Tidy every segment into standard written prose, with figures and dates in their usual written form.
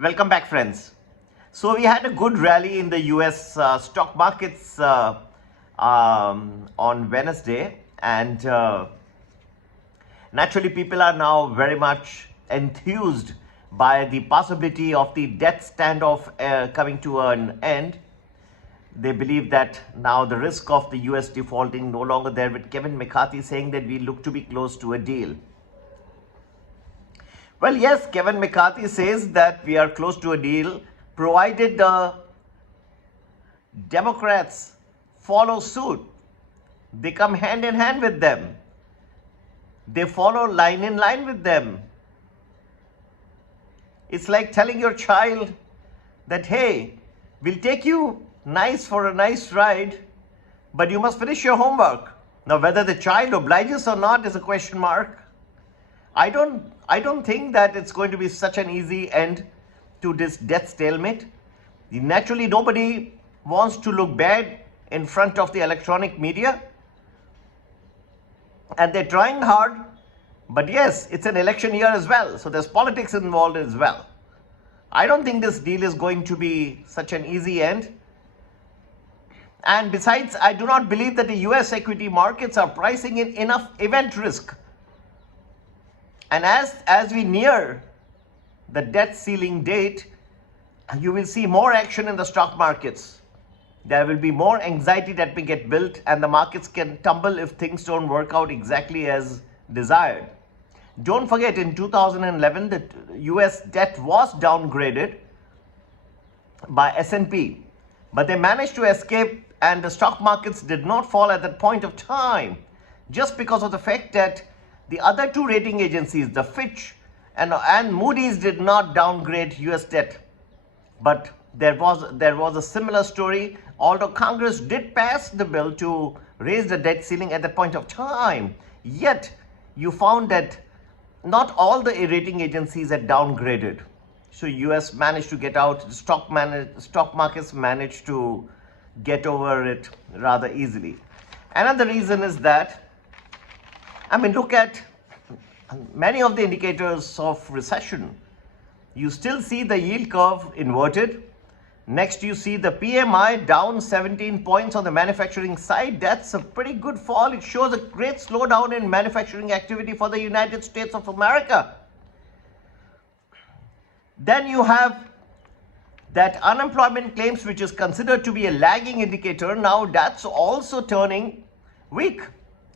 Welcome back, friends. So we had a good rally in the US stock markets on Wednesday, and naturally people are now very much enthused by the possibility of the debt standoff coming to an end. They believe that now the risk of the US defaulting no longer there, with Kevin McCarthy saying that we look to be close to a deal. Well, yes, Kevin McCarthy says that we are close to a deal, provided the Democrats follow suit. They come hand in hand with them. They follow line in line with them. It's like telling your child that, hey, we'll take you for a nice ride, but you must finish your homework. Now, whether the child obliges or not is a question mark. I don't think that it's going to be such an easy end to this debt stalemate. Naturally, nobody wants to look bad in front of the electronic media, and they're trying hard. But yes, it's an election year as well, so there's politics involved as well. I don't think this deal is going to be such an easy end. And besides, I do not believe that the US equity markets are pricing in enough event risk. And as we near the debt ceiling date, you will see more action in the stock markets. There will be more anxiety that may get built, and the markets can tumble if things don't work out exactly as desired. Don't forget, in 2011, the US debt was downgraded by S&P, but they managed to escape, and the stock markets did not fall at that point of time, just because of the fact that the other two rating agencies, the Fitch and Moody's, did not downgrade US debt. But there was a similar story, although Congress did pass the bill to raise the debt ceiling at that point of time. Yet, you found that not all the rating agencies had downgraded. So US managed to get out, the stock markets managed to get over it rather easily. Another reason is that, look at many of the indicators of recession. You still see the yield curve inverted. Next, you see the PMI down 17 points on the manufacturing side. That's a pretty good fall. It shows a great slowdown in manufacturing activity for the United States of America. Then you have that unemployment claims, which is considered to be a lagging indicator. Now that's also turning weak.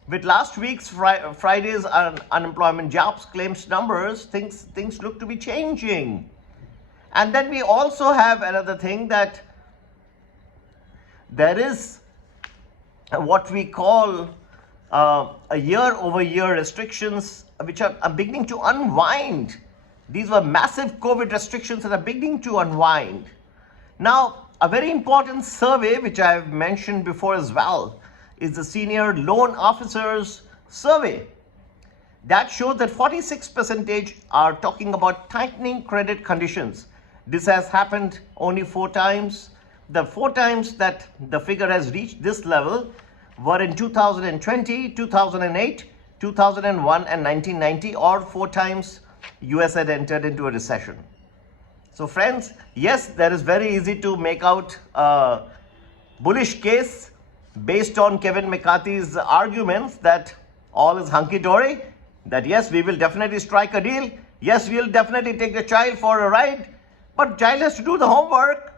With last week's Friday's unemployment jobs claims numbers, things look to be changing. And then we also have another thing, that there is what we call a year-over-year restrictions, which are beginning to unwind. These were massive COVID restrictions that are beginning to unwind. Now, a very important survey, which I have mentioned before as well, is the Senior Loan Officers Survey. That shows that 46% are talking about tightening credit conditions. This has happened only 4 times. The 4 times that the figure has reached this level were in 2020, 2008, 2001 and 1990, or 4 times US had entered into a recession. So friends, yes, there is very easy to make out a bullish case based on Kevin McCarthy's arguments that all is hunky-dory, that yes, we will definitely strike a deal, yes, we will definitely take the child for a ride, but child has to do the homework.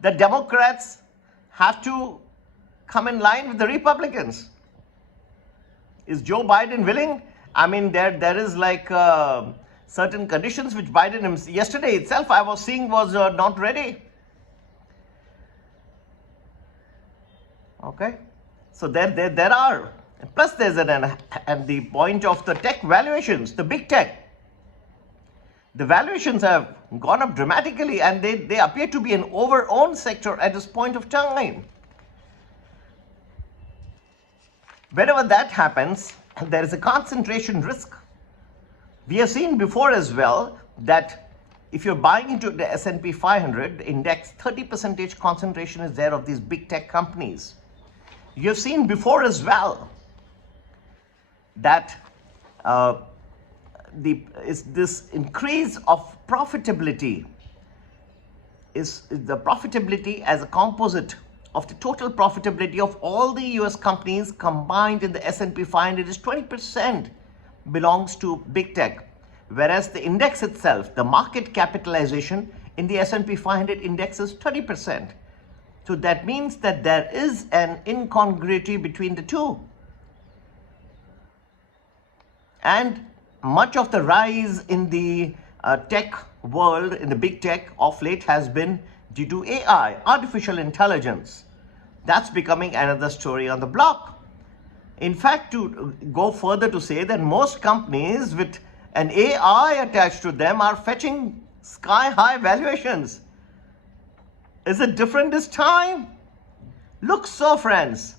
The Democrats have to come in line with the Republicans. Is Joe Biden willing? There is like certain conditions which Biden yesterday itself I was seeing was not ready. Okay, so there are, plus there's and the point of the tech valuations, the big tech, the valuations have gone up dramatically, and they appear to be an over-owned sector at this point of time. Whenever that happens, there is a concentration risk. We have seen before as well that if you're buying into the S&P 500 index, 30% concentration is there of these big tech companies. You have seen before as well that this increase of profitability, is the profitability as a composite of the total profitability of all the US companies combined in the S&P 500 is 20% belongs to big tech, whereas the index itself, the market capitalization in the S&P 500 index is 30%. So that means that there is an incongruity between the two. And much of the rise in the tech world, in the big tech of late, has been due to AI, artificial intelligence. That's becoming another story on the block. In fact, to go further to say that most companies with an AI attached to them are fetching sky-high valuations. Is it different this time? Looks so, friends.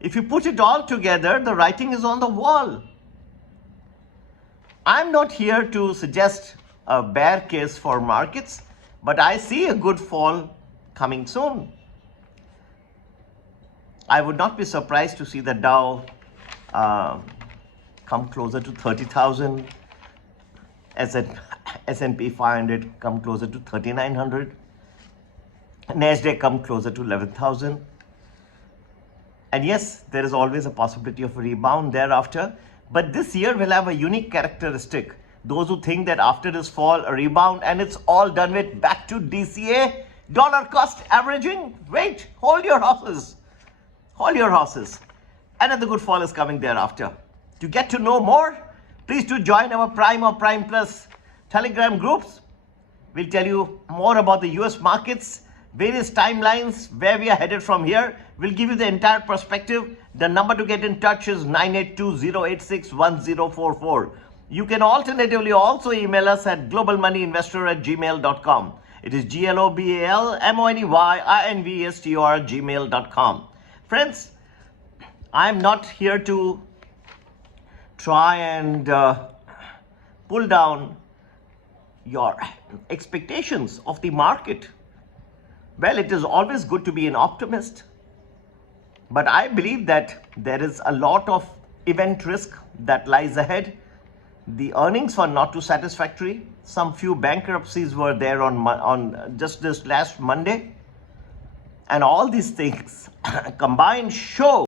If you put it all together, the writing is on the wall. I'm not here to suggest a bear case for markets, but I see a good fall coming soon. I would not be surprised to see the Dow come closer to 30,000, S&P 500 come closer to 3,900, NASDAQ come closer to 11,000. And yes, there is always a possibility of a rebound thereafter. But this year will have a unique characteristic. Those who think that after this fall, a rebound and it's all done with, back to DCA, dollar cost averaging, wait, hold your horses. Hold your horses. Another good fall is coming thereafter. To get to know more, please do join our Prime or Prime Plus Telegram groups. We'll tell you more about the US markets, various timelines, where we are headed from here. We'll give you the entire perspective. The number to get in touch is 982-086-1044. You can alternatively also email us at globalmoneyinvestor@gmail.com. It is globalmoneyinvestor@gmail.com. Friends, I'm not here to try and pull down your expectations of the market. Well, it is always good to be an optimist. But I believe that there is a lot of event risk that lies ahead. The earnings were not too satisfactory. Some few bankruptcies were there on just this last Monday. And all these things combined show